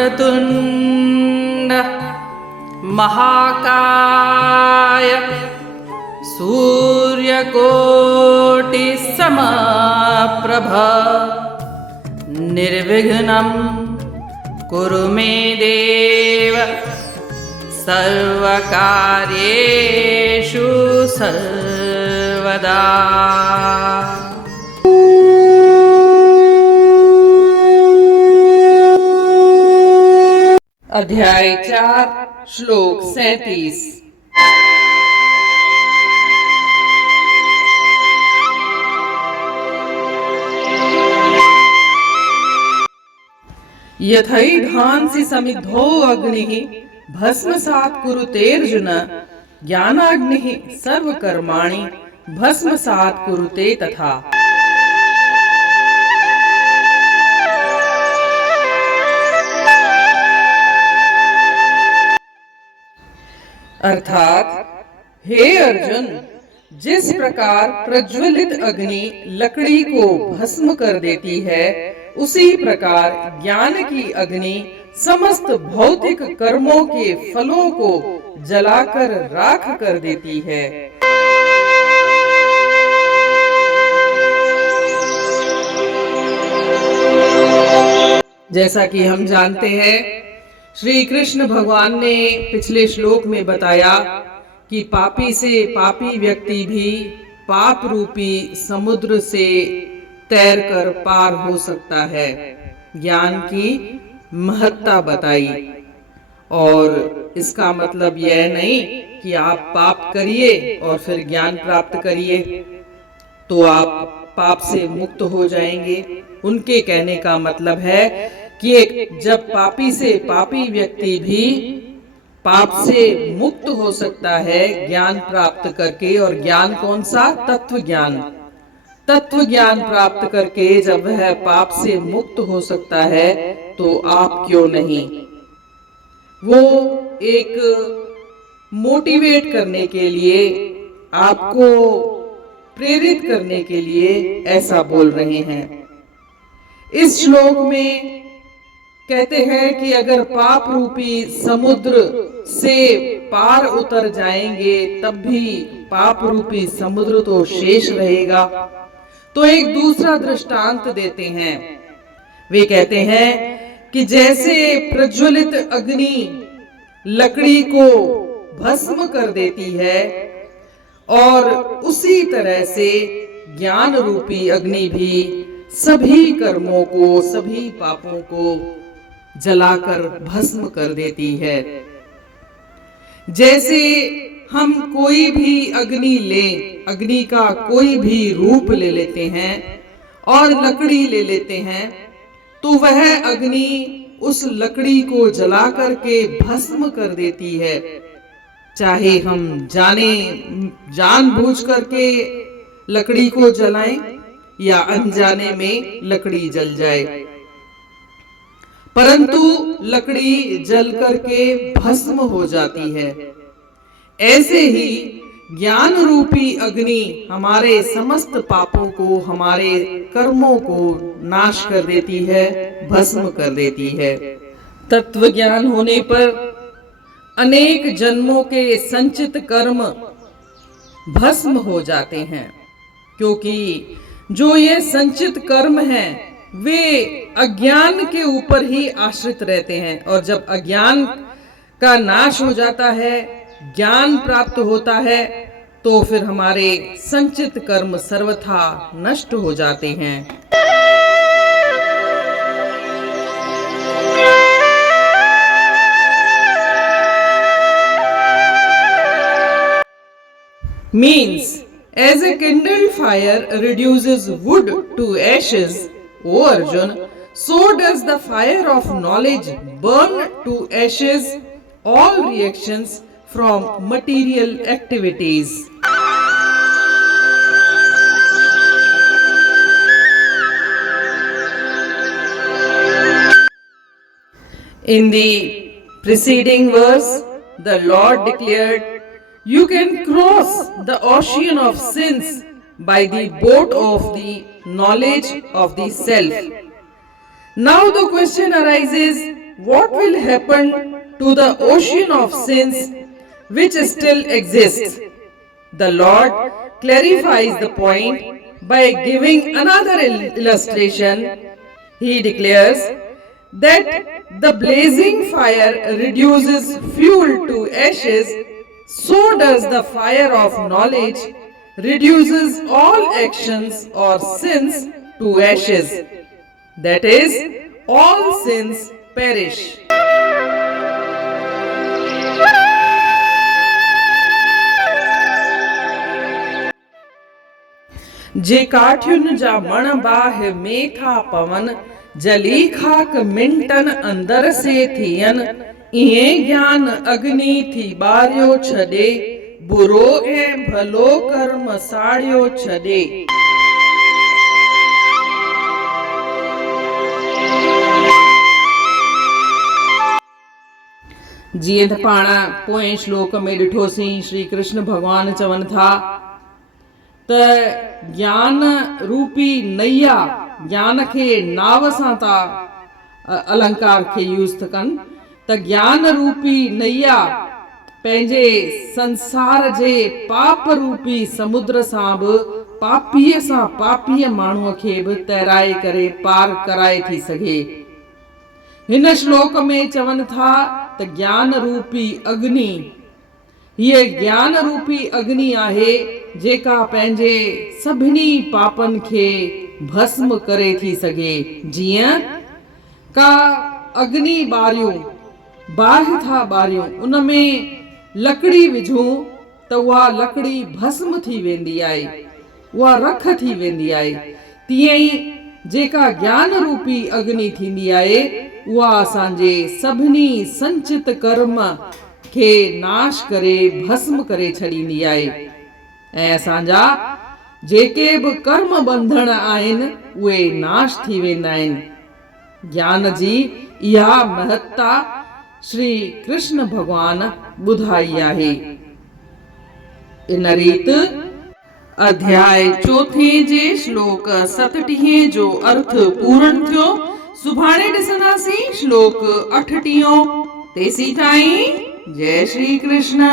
वक्रतुण्ड महाकाय सूर्यकोटिसमप्रभ निर्विघ्नं कुरु मे देव सर्वकार्येषु सर्वदा। अध्याय 4 श्लोक 37। यथैधांसि समिद्धो अग्निः भस्मसात् कुरुतेऽर्जुन ज्ञानाग्निः सर्वकर्माणि भस्मसात् कुरुते तथा। अर्थात हे अर्जुन, जिस प्रकार प्रज्वलित अग्नि लकड़ी को भस्म कर देती है, उसी प्रकार ज्ञान की अग्नि समस्त भौतिक कर्मों के फलों को जलाकर राख कर देती है। जैसा कि हम जानते हैं, श्री कृष्ण भगवान ने पिछले श्लोक में बताया कि पापी से पापी व्यक्ति भी पाप रूपी समुद्र से तैरकर पार हो सकता है। ज्ञान की महत्ता बताई, और इसका मतलब यह नहीं कि आप पाप करिए और फिर ज्ञान प्राप्त करिए तो आप पाप से मुक्त हो जाएंगे। उनके कहने का मतलब है कि जब पापी से पापी व्यक्ति भी पाप से मुक्त हो सकता है ज्ञान प्राप्त करके, और ज्ञान कौन सा? तत्व ज्ञान। तत्व ज्ञान प्राप्त करके जब वह पाप से मुक्त हो सकता है, तो आप क्यों नहीं? वो एक मोटिवेट करने के लिए, आपको प्रेरित करने के लिए ऐसा बोल रहे हैं। इस श्लोक में कहते हैं कि अगर पाप रूपी समुद्र से पार उतर जाएंगे तब भी पाप रूपी समुद्र तो शेष रहेगा। तो एक दूसरा दृष्टांत देते हैं। वे कहते हैं कि जैसे प्रज्वलित अग्नि लकड़ी को भस्म कर देती है, और उसी तरह से ज्ञान रूपी अग्नि भी सभी कर्मों को, सभी पापों को जलाकर भस्म कर देती है। जैसे हम कोई भी अग्नि लें, अग्नि का कोई भी रूप ले लेते हैं और लकड़ी ले लेते हैं, तो वह अग्नि उस लकड़ी को जला करके भस्म कर देती है। चाहे हम जानबूझ करके लकड़ी को जलाएं या अनजाने में लकड़ी जल जाए, परंतु लकड़ी जल करके भस्म हो जाती है। ऐसे ही ज्ञान रूपी अग्नि हमारे समस्त पापों को, हमारे कर्मों को नाश कर देती है, भस्म कर देती है। तत्व ज्ञान होने पर अनेक जन्मों के संचित कर्म भस्म हो जाते हैं, क्योंकि जो ये संचित कर्म हैं वे अज्ञान के ऊपर ही आश्रित रहते हैं, और जब अज्ञान का नाश हो जाता है, ज्ञान प्राप्त होता है, तो फिर हमारे संचित कर्म सर्वथा नष्ट हो जाते हैं। Means, as a kindled fire reduces wood to ashes, O Arjun, so does the fire of knowledge burn to ashes all reactions from material activities. In the preceding verse, the Lord declared, "You can cross the ocean of sins by the boat of the knowledge of the self." Now the question arises, what will happen to the ocean of sins which still exists? The Lord clarifies the point by giving another illustration. He declares that the blazing fire reduces fuel to ashes, so does the fire of knowledge reduces all actions or sins to ashes. That is, all sins perish. जे काठियुनि जा मण बाहि में था पवन, जली खाक मिंटन अंदर से थियन, इएं ज्ञान अग्नि थी ॿारियो छॾे, बुरो ऐं भलो कर्म साड़ियो छॾे। जीअं त पाण पोएं श्लोक में ॾिठोसीं, श्री कृष्ण भगवान चवनि था त ज्ञान रूपी नैया, ज्ञान खे नाव सां था अलंकार खे यूज़ था कनि, त ज्ञान रूपी नैया पंहिंजे संसार जे पाप रूपी समुद्र सां बि पापीअ सां पापीअ माण्हूअ खे बि तैराए करे पार कराए थी सघे। हिन श्लोक में चवनि था त ज्ञान रूपी अग्नि, हीअ ज्ञान रूपी अग्नि आहे जेका पंहिंजे सभिनी पापनि खे भस्म करे थी सघे। जीअं का अग्नि ॿारियूं, बाहि था ॿारियूं, उन में लकड़ी विझूं त उहा लकड़ी भस्म थी वेंदी आहे, उहा रख थी वेंदी आहे। तीअं ई जेका ज्ञान रूपी अग्नि थींदी आहे, उहा असांजे सभिनी संचित कर्म खे नाश करे भस्म करे छॾींदी आहे, ऐं असांजा जेके बि कर्म बंधन आहिनि उहे नाश थी वेंदा आहिनि। ज्ञान जी इहा महत्ता श्री कृष्ण भगवान ॿुधाई आहे। इन रीति अध्याय 4 जे श्लोक 37 जो अर्थ पूर्ण थियो। सुभाणे ॾिसंदासीं श्लोक 38। तेसीं ताईं जय श्री कृष्ण।